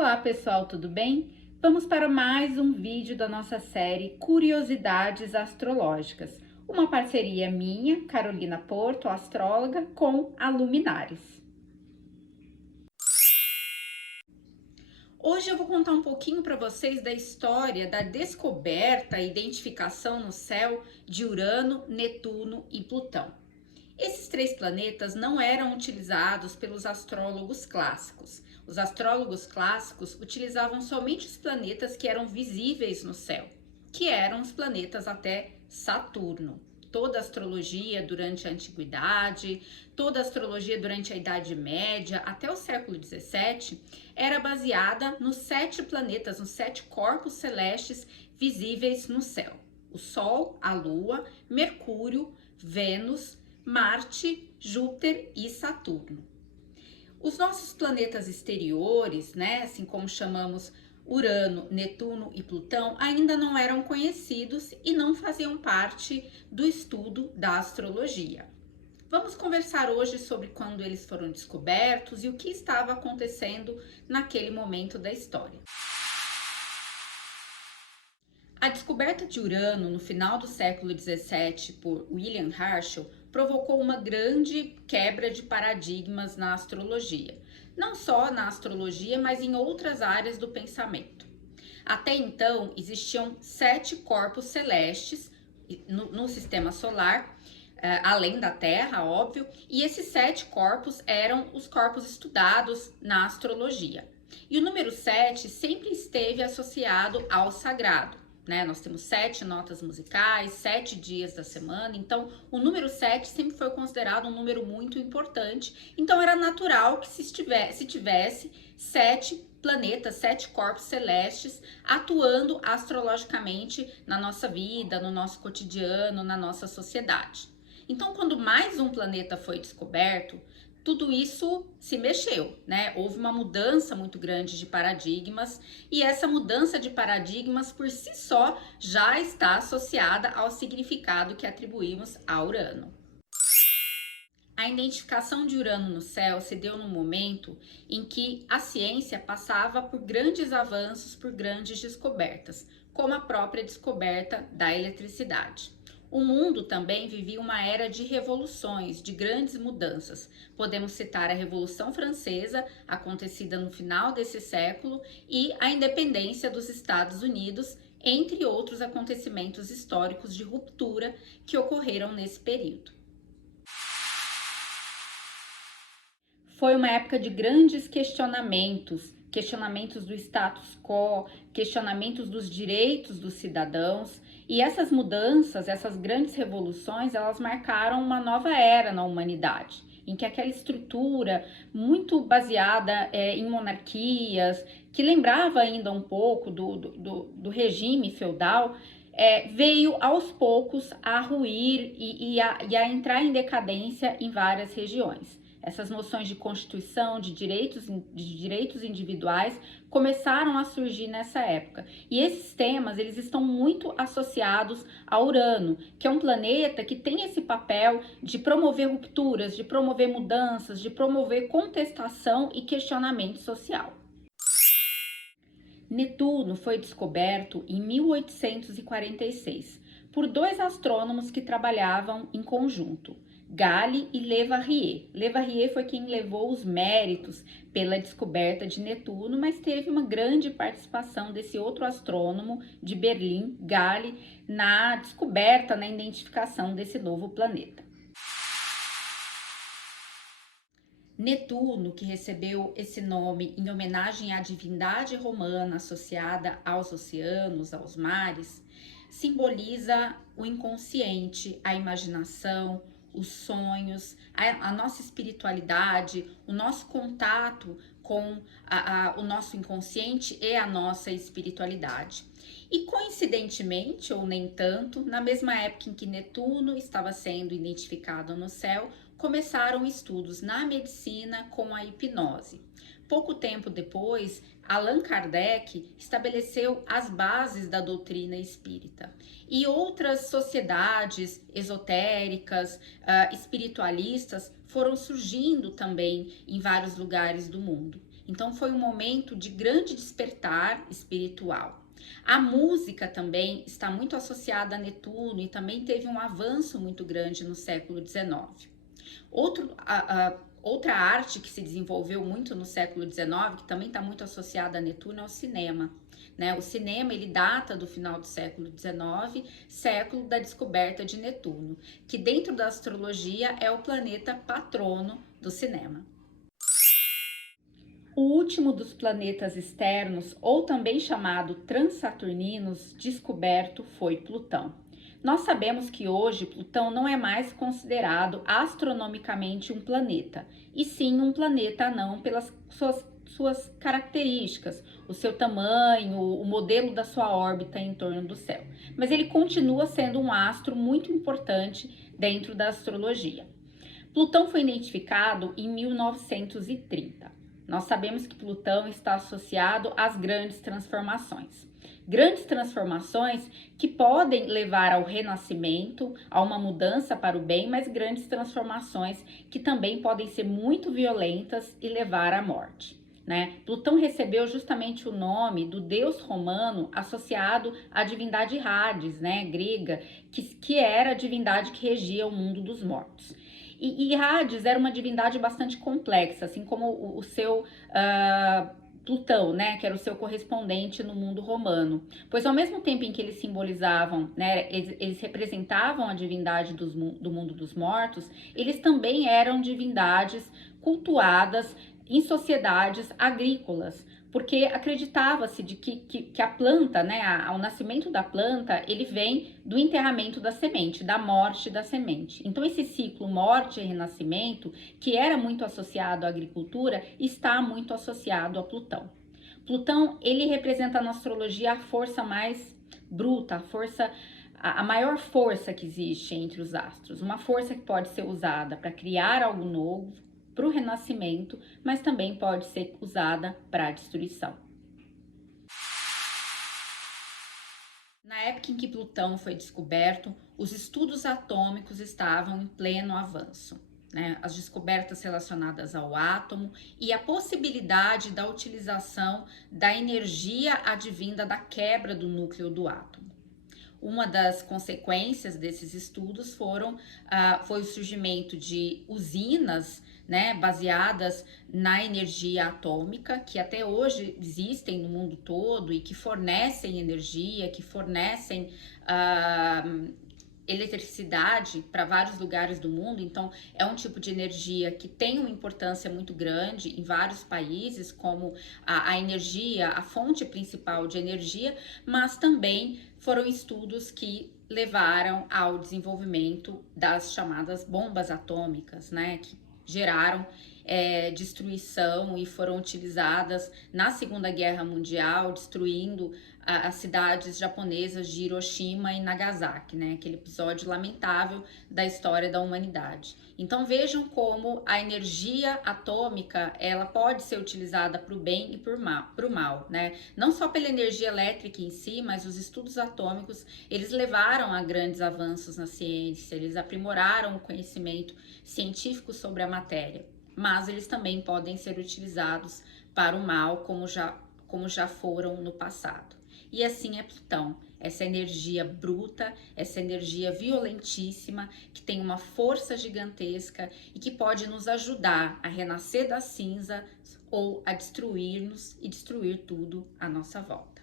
Olá pessoal, tudo bem? Vamos para mais um vídeo da nossa série Curiosidades Astrológicas, uma parceria minha, Carolina Porto, astróloga, com a Luminares. Hoje eu vou contar um pouquinho para vocês da história da descoberta e identificação no céu de Urano, Netuno e Plutão. Esses três planetas não eram utilizados pelos astrólogos clássicos. Os astrólogos clássicos utilizavam somente os planetas que eram visíveis no céu, que eram os planetas até Saturno. Toda a astrologia durante a Antiguidade, toda a astrologia durante a Idade Média, até o século XVII, era baseada nos 7 planetas, nos 7 corpos celestes visíveis no céu. O Sol, a Lua, Mercúrio, Vênus, Marte, Júpiter e Saturno. Os nossos planetas exteriores, assim como chamamos Urano, Netuno e Plutão, ainda não eram conhecidos e não faziam parte do estudo da astrologia. Vamos conversar hoje sobre quando eles foram descobertos e o que estava acontecendo naquele momento da história. A descoberta de Urano no final do século XVII por William Herschel provocou uma grande quebra de paradigmas na astrologia, não só na astrologia, mas em outras áreas do pensamento. Até então, existiam 7 corpos celestes no sistema solar, além da Terra, óbvio, e esses 7 corpos eram os corpos estudados na astrologia. E o número 7 sempre esteve associado ao sagrado. Nós temos 7 notas musicais, 7 dias da semana, então o número 7 sempre foi considerado um número muito importante, então era natural que se tivesse 7 planetas, 7 corpos celestes atuando astrologicamente na nossa vida, no nosso cotidiano, na nossa sociedade. Então, quando mais um planeta foi descoberto, tudo isso se mexeu, Houve uma mudança muito grande de paradigmas e essa mudança de paradigmas por si só já está associada ao significado que atribuímos a Urano. A identificação de Urano no céu se deu no momento em que a ciência passava por grandes avanços, por grandes descobertas, como a própria descoberta da eletricidade. O mundo também vivia uma era de revoluções, de grandes mudanças. Podemos citar a Revolução Francesa, acontecida no final desse século, e a independência dos Estados Unidos, entre outros acontecimentos históricos de ruptura que ocorreram nesse período. Foi uma época de grandes questionamentos do status quo, questionamentos dos direitos dos cidadãos, e essas mudanças, essas grandes revoluções, elas marcaram uma nova era na humanidade, em que aquela estrutura muito baseada em monarquias, que lembrava ainda um pouco do regime feudal, veio aos poucos a ruir e a entrar em decadência em várias regiões. Essas noções de constituição, de direitos individuais começaram a surgir nessa época. E esses temas, eles estão muito associados a Urano, que é um planeta que tem esse papel de promover rupturas, de promover mudanças, de promover contestação e questionamento social. Netuno foi descoberto em 1846 por 2 astrônomos que trabalhavam em conjunto, Gale e Leverrier. Leverrier foi quem levou os méritos pela descoberta de Netuno, mas teve uma grande participação desse outro astrônomo de Berlim, Gale, na descoberta, na identificação desse novo planeta. Netuno, que recebeu esse nome em homenagem à divindade romana associada aos oceanos, aos mares, simboliza o inconsciente, a imaginação, os sonhos, a nossa espiritualidade, o nosso contato com o nosso inconsciente e a nossa espiritualidade. E coincidentemente, ou nem tanto, na mesma época em que Netuno estava sendo identificado no céu, começaram estudos na medicina com a hipnose. Pouco tempo depois, Allan Kardec estabeleceu as bases da doutrina espírita. E outras sociedades esotéricas, espiritualistas, foram surgindo também em vários lugares do mundo. Então foi um momento de grande despertar espiritual. A música também está muito associada a Netuno e também teve um avanço muito grande no século XIX. Outra arte que se desenvolveu muito no século XIX, que também está muito associada a Netuno, é o cinema. Né? O cinema ele data do final do século XIX, século da descoberta de Netuno, que dentro da astrologia é o planeta patrono do cinema. O último dos planetas externos, ou também chamado transaturninos, descoberto foi Plutão. Nós sabemos que hoje Plutão não é mais considerado astronomicamente um planeta, e sim um planeta anão pelas suas características, o seu tamanho, o modelo da sua órbita em torno do céu. Mas ele continua sendo um astro muito importante dentro da astrologia. Plutão foi identificado em 1930. Nós sabemos que Plutão está associado às grandes transformações. Grandes transformações que podem levar ao renascimento, a uma mudança para o bem, mas grandes transformações que também podem ser muito violentas e levar à morte. Né? Plutão recebeu justamente o nome do deus romano associado à divindade Hades, né, grega, que era a divindade que regia o mundo dos mortos. E Hades era uma divindade bastante complexa, assim como o seu Plutão, né, que era o seu correspondente no mundo romano. Pois ao mesmo tempo em que eles simbolizavam, né, eles representavam a divindade do mundo dos mortos, eles também eram divindades cultuadas em sociedades agrícolas, porque acreditava-se de que a planta, né, ao nascimento da planta, ele vem do enterramento da semente, da morte da semente. Então esse ciclo morte e renascimento, que era muito associado à agricultura, está muito associado a Plutão. Plutão, ele representa na astrologia a força mais bruta, a maior força que existe entre os astros, uma força que pode ser usada para criar algo novo, para o renascimento, mas também pode ser usada para a destruição. Na época em que Plutão foi descoberto, os estudos atômicos estavam em pleno avanço, né? As descobertas relacionadas ao átomo e a possibilidade da utilização da energia advinda da quebra do núcleo do átomo. Uma das consequências desses estudos foi o surgimento de usinas, né, baseadas na energia atômica, que até hoje existem no mundo todo e que fornecem energia, que fornecem eletricidade para vários lugares do mundo. Então é um tipo de energia que tem uma importância muito grande em vários países, como a energia, a fonte principal de energia, mas também foram estudos que levaram ao desenvolvimento das chamadas bombas atômicas, né, que geraram destruição e foram utilizadas na Segunda Guerra Mundial, destruindo as cidades japonesas de Hiroshima e Nagasaki, né? Aquele episódio lamentável da história da humanidade. Então vejam como a energia atômica ela pode ser utilizada para o bem e para o mal, né? Não só pela energia elétrica em si, mas os estudos atômicos eles levaram a grandes avanços na ciência, eles aprimoraram o conhecimento científico sobre a matéria, mas eles também podem ser utilizados para o mal, como já foram no passado. E assim é Plutão, essa energia bruta, essa energia violentíssima, que tem uma força gigantesca e que pode nos ajudar a renascer da cinza ou a destruir-nos e destruir tudo à nossa volta.